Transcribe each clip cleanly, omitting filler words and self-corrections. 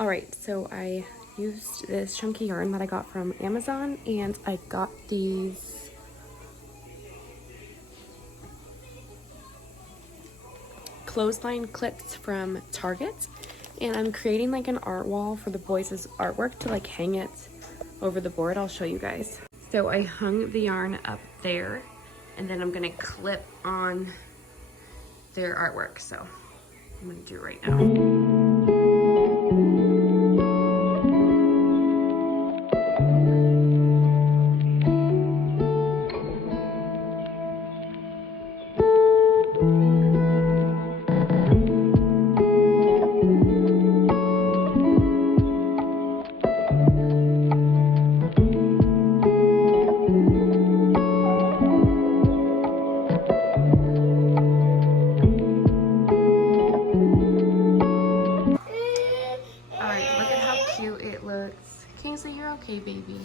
All right, so I used this chunky yarn that I got from Amazon, and I got these clothesline clips from Target, and I'm creating like an art wall for the boys' artwork to like hang it over the board. I'll show you guys. So I hung the yarn up there, and then I'm gonna clip on their artwork. So I'm gonna do it right now. Kingsley, you're okay, baby.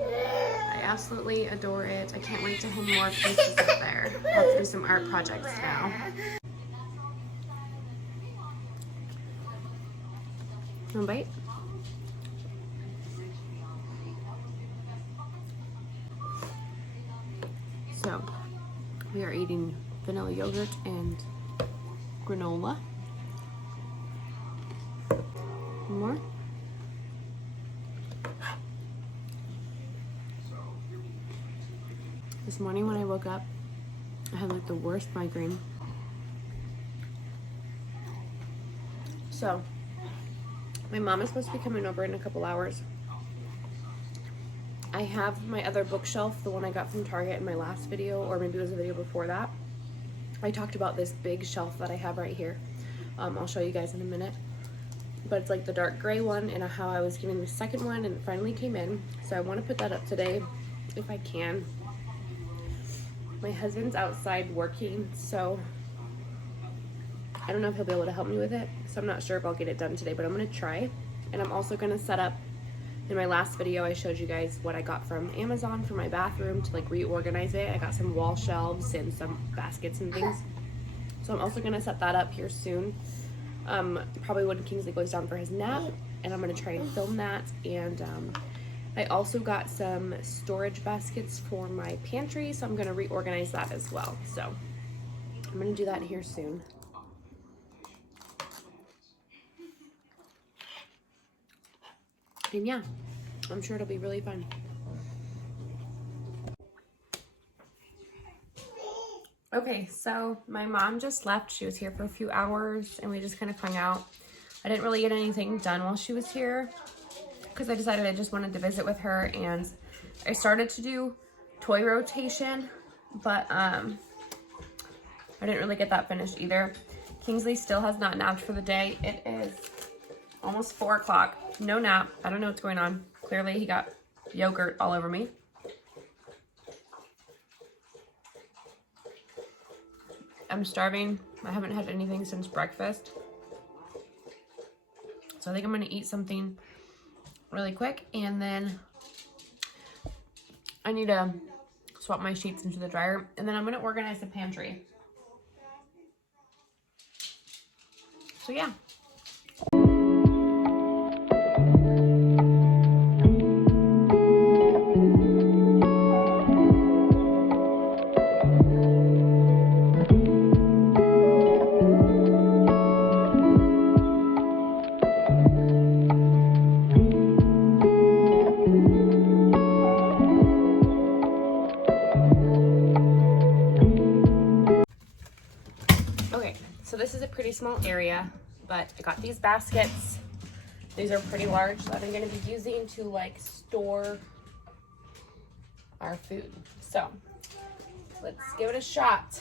I absolutely adore it. I can't wait to hang more pieces up there. I'll have to do some art projects now. One bite. So, we are eating vanilla yogurt and granola. One more. This morning when I woke up, I had like the worst migraine. So, my mom is supposed to be coming over in a couple hours. I have my other bookshelf, the one I got from Target in my last video, or maybe it was a video before that. I talked about this big shelf that I have right here. I'll show you guys in a minute. But it's like the dark gray one, and how I was getting the second one and it finally came in. So I want to put that up today if I can. My husband's outside working, so I don't know if he'll be able to help me with it. So I'm not sure if I'll get it done today, but I'm gonna try. And I'm also gonna set up, in my last video I showed you guys what I got from Amazon for my bathroom to like reorganize it. I got some wall shelves and some baskets and things. So I'm also gonna set that up here soon. Probably when Kingsley goes down for his nap, and I'm gonna try and film that. And I also got some storage baskets for my pantry, so I'm gonna reorganize that as well. So I'm gonna do that here soon. And yeah, I'm sure it'll be really fun. Okay, so my mom just left. She was here for a few hours and we just kind of hung out. I didn't really get anything done while she was here because I decided I just wanted to visit with her, and I started to do toy rotation, but I didn't really get that finished either. Kingsley still has not napped for the day. It is almost 4 o'clock. No nap. I don't know what's going on. Clearly he got yogurt all over me. I'm starving. I haven't had anything since breakfast. So I think I'm gonna eat something really quick, and then I need to swap my sheets into the dryer, and then I'm gonna organize the pantry. So yeah. So this is a pretty small area, but I got these baskets. These are pretty large that I'm going to be using to like store our food. So let's give it a shot.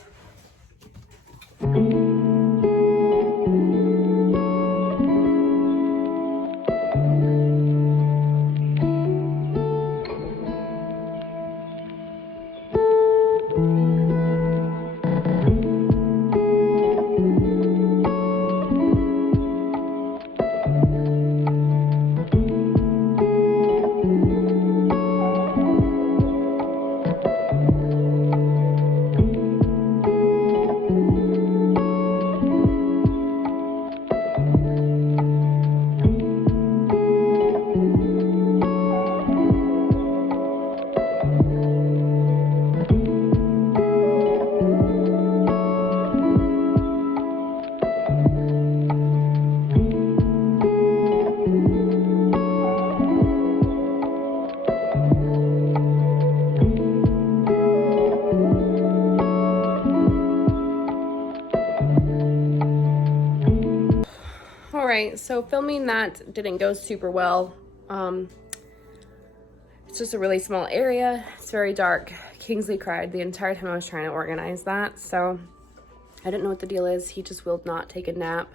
All right, so filming that didn't go super well. It's just a really small area. It's very dark. Kingsley cried the entire time I was trying to organize that. So I didn't know what the deal is. He just will not take a nap.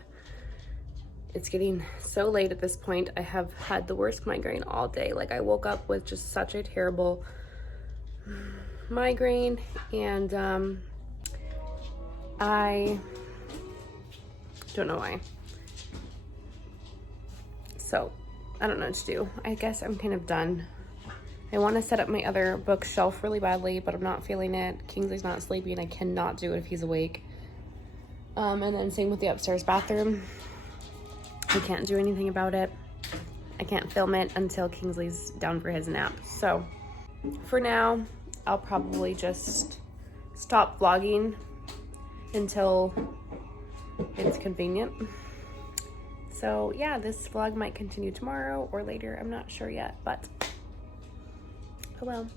It's getting so late at this point. I have had the worst migraine all day. Like, I woke up with just such a terrible migraine, and I don't know why. So I don't know what to do. I guess I'm kind of done. I want to set up my other bookshelf really badly, but I'm not feeling it. Kingsley's not sleeping. I cannot do it if he's awake. And then same with the upstairs bathroom. I can't do anything about it. I can't film it until Kingsley's down for his nap. So for now, I'll probably just stop vlogging until it's convenient. So yeah, this vlog might continue tomorrow or later. I'm not sure yet, but oh well.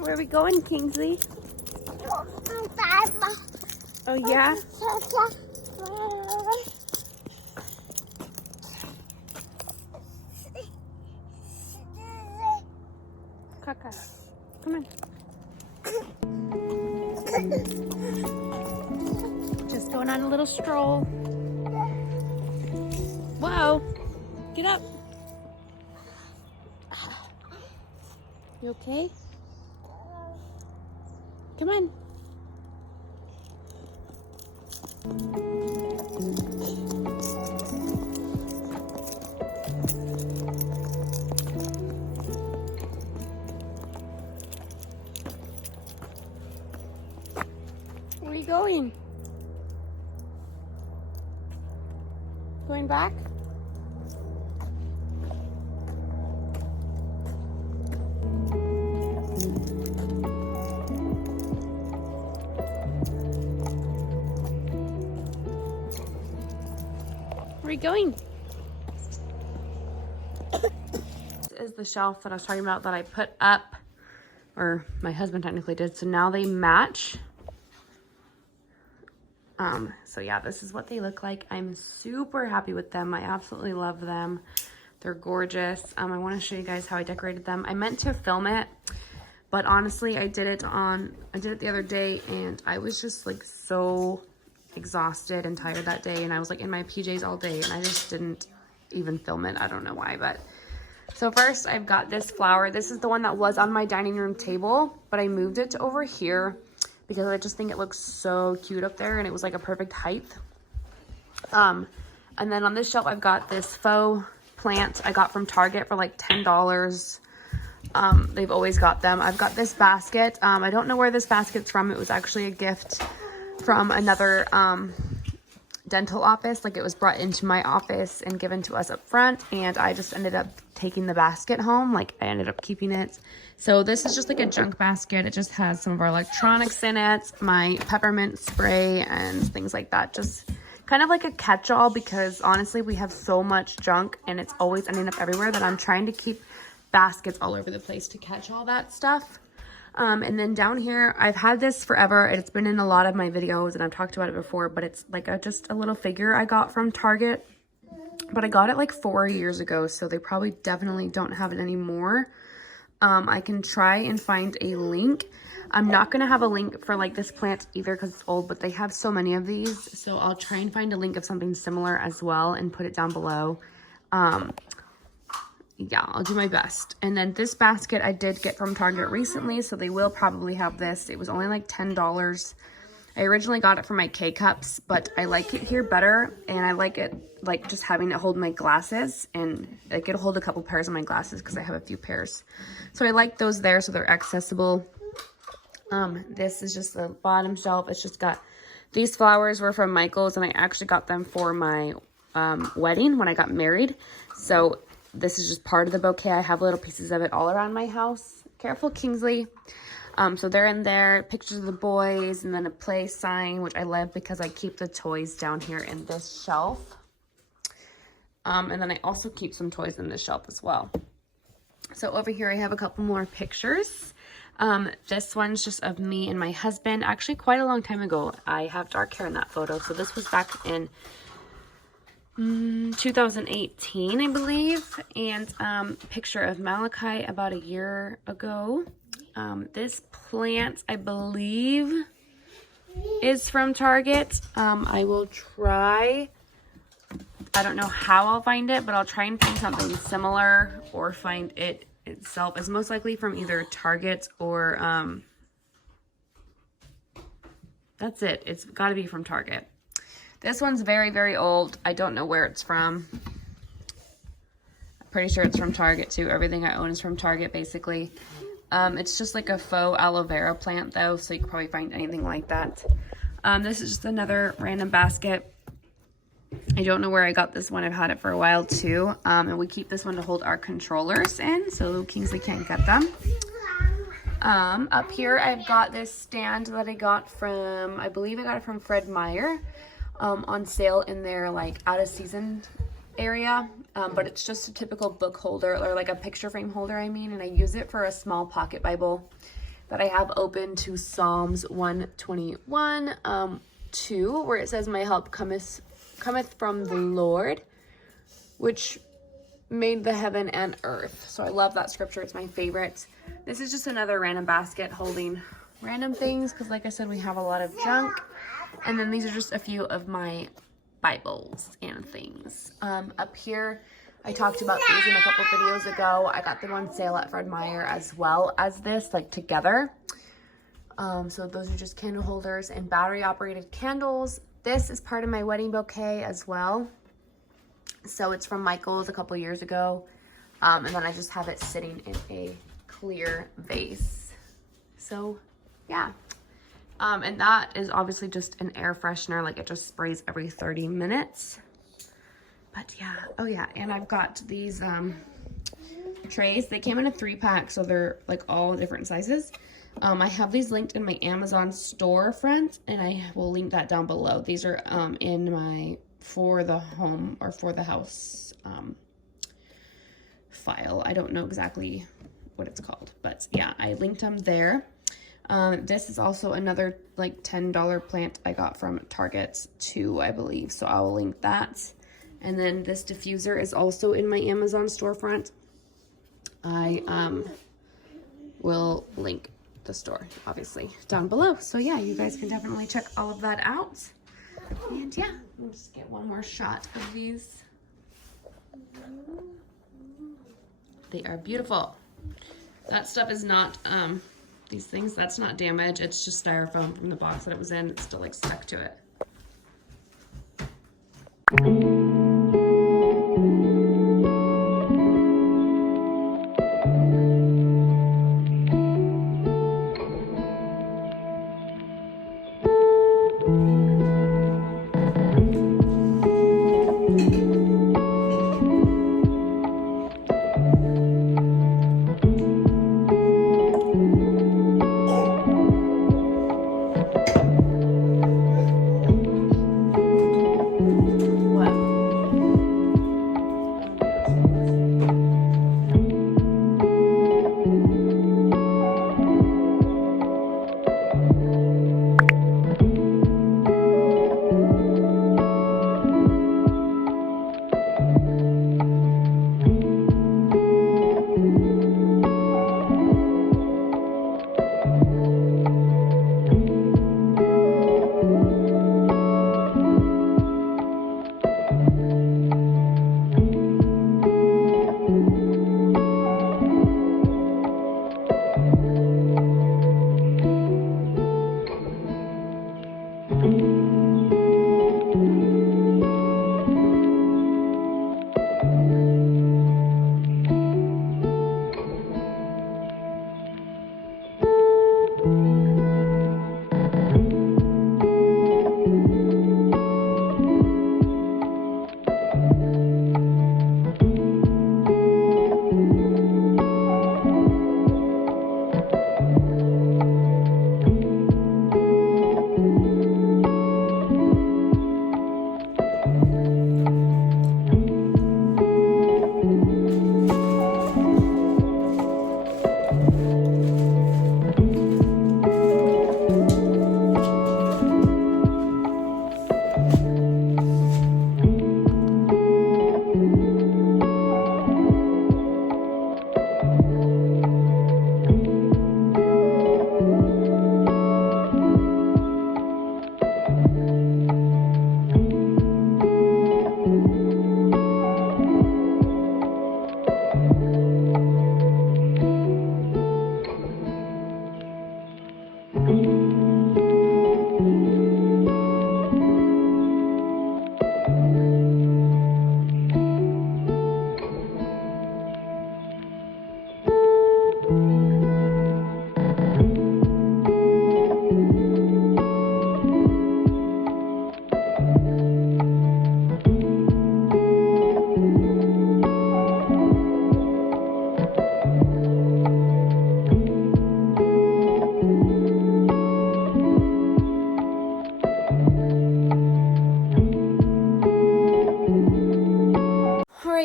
Where are we going, Kingsley? Oh yeah? Kaka, come on. Just going on a little stroll. Whoa, get up. You okay? Come on. Where are you going? Going back? Where are you going? This is the shelf that I was talking about that I put up, or my husband technically did, so now they match. So yeah, this is what they look like. I'm super happy with them. I absolutely love them. They're gorgeous. I want to show you guys how I decorated them. I meant to film it, but honestly, I did it the other day, and I was just like so exhausted and tired that day, and I was like in my PJs all day, and I just didn't even film it. I don't know why, but so first I've got this flower. This is the one that was on my dining room table, but I moved it to over here because I just think it looks so cute up there, and it was like a perfect height. And then on this shelf, I've got this faux plant I got from Target for like $10. They've always got them. I've got this basket. I don't know where this basket's from. It was actually a gift from another dental office. Like, it was brought into my office and given to us up front, and I just ended up taking the basket home. Like, I ended up keeping it. So this is just like a junk basket. It just has some of our electronics in it, my peppermint spray and things like that. Just kind of like a catch-all, because honestly we have so much junk and it's always ending up everywhere that I'm trying to keep baskets all over the place to catch all that stuff. And then down here, I've had this forever. It's been in a lot of my videos and I've talked about it before, but it's like just a little figure I got from Target. But I got it like 4 years ago, so they probably definitely don't have it anymore. I can try and find a link. I'm not going to have a link for like this plant either because it's old, but they have so many of these. So I'll try and find a link of something similar as well and put it down below. Yeah, I'll do my best. And then this basket I did get from Target recently, so they will probably have this. It was only like $10. I originally got it for my K-cups, but I like it here better, and I like it like just having it hold my glasses, and like it'll hold a couple pairs of my glasses because I have a few pairs. So I like those there, so they're accessible. This is just the bottom shelf. It's just got, these flowers were from Michael's, and I actually got them for my wedding when I got married. So this is just part of the bouquet. I have little pieces of it all around my house. Careful, Kingsley. So they're in there, pictures of the boys, and then a play sign, which I love because I keep the toys down here in this shelf. And then I also keep some toys in this shelf as well. So over here I have a couple more pictures. This one's just of me and my husband. Actually, quite a long time ago. I have dark hair in that photo. So this was back in 2018, I believe. And picture of Malachi about a year ago. This plant, I believe, is from Target. I will try. I don't know how I'll find it, but I'll try and find something similar or find it itself. It's most likely from either Target or that's it. It's got to be from Target. This one's very, very old. I don't know where it's from. I'm pretty sure it's from Target too. Everything I own is from Target basically. It's just like a faux aloe vera plant though, so you can probably find anything like that. This is just another random basket. I don't know where I got this one. I've had it for a while too. And we keep this one to hold our controllers in, so Kingsley can't get them. Up here I've got this stand that I got from, I believe I got it from Fred Meyer, on sale in their like out of season area. But it's just a typical book holder, or like a picture frame holder, I mean, and I use it for a small pocket Bible that I have open to Psalms 121, 2, where it says, "My help cometh from the Lord, which made the heaven and earth." So I love that scripture. It's my favorite. This is just another random basket holding random things, because like I said, we have a lot of junk. And then these are just a few of my Bibles and things. Up here, I talked about these in a couple videos ago. I got them on sale at Fred Meyer as well as this, like together. So those are just candle holders and battery operated candles. This is part of my wedding bouquet as well. So it's from Michael's a couple years ago. And then I just have it sitting in a clear vase. So yeah. And that is obviously just an air freshener. Like it just sprays every 30 minutes. But yeah. Oh yeah. And I've got these trays. They came in a 3-pack. So they're like all different sizes. I have these linked in my Amazon storefront, and I will link that down below. These are in my for the home or for the house file. I don't know exactly what it's called, but yeah, I linked them there. This is also another like $10 plant I got from Target too, I believe. So I will link that. And then this diffuser is also in my Amazon storefront. I will link the store obviously down below. So yeah, you guys can definitely check all of that out. And yeah, we'll just get one more shot of these. They are beautiful. That stuff is not these things, that's not damaged. It's just styrofoam from the box that it was in. It's still like stuck to it. What?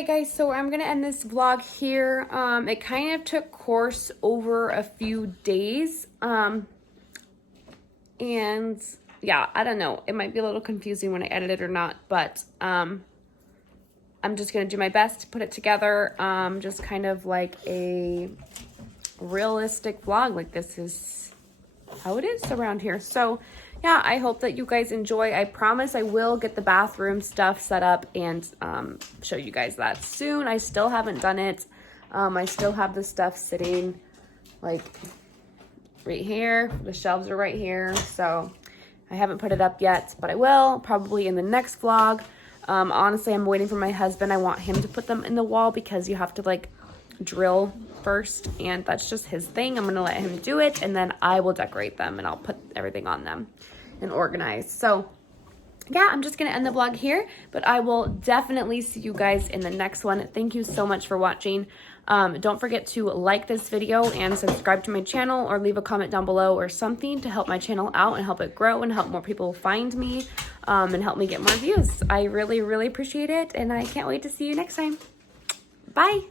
right, guys, so I'm gonna end this vlog here. It kind of took course over a few days. And yeah, I don't know. It might be a little confusing when I edit it or not, but I'm just gonna do my best to put it together. Just kind of like a realistic vlog. Like, this is how it is around here. So yeah, I hope that you guys enjoy. I promise I will get the bathroom stuff set up and show you guys that soon. I still haven't done it. I still have the stuff sitting like right here. The shelves are right here, so I haven't put it up yet, but I will probably in the next vlog. Honestly, I'm waiting for my husband. I want him to put them in the wall because you have to like drill first, and that's just his thing. I'm gonna let him do it, and then I will decorate them and I'll put everything on them and organize. So yeah, I'm just gonna end the vlog here, but I will definitely see you guys in the next one. Thank you so much for watching. Don't forget to like this video and subscribe to my channel, or leave a comment down below or something to help my channel out and help it grow and help more people find me, and help me get more views. I really, really appreciate it, and I can't wait to see you next time. Bye.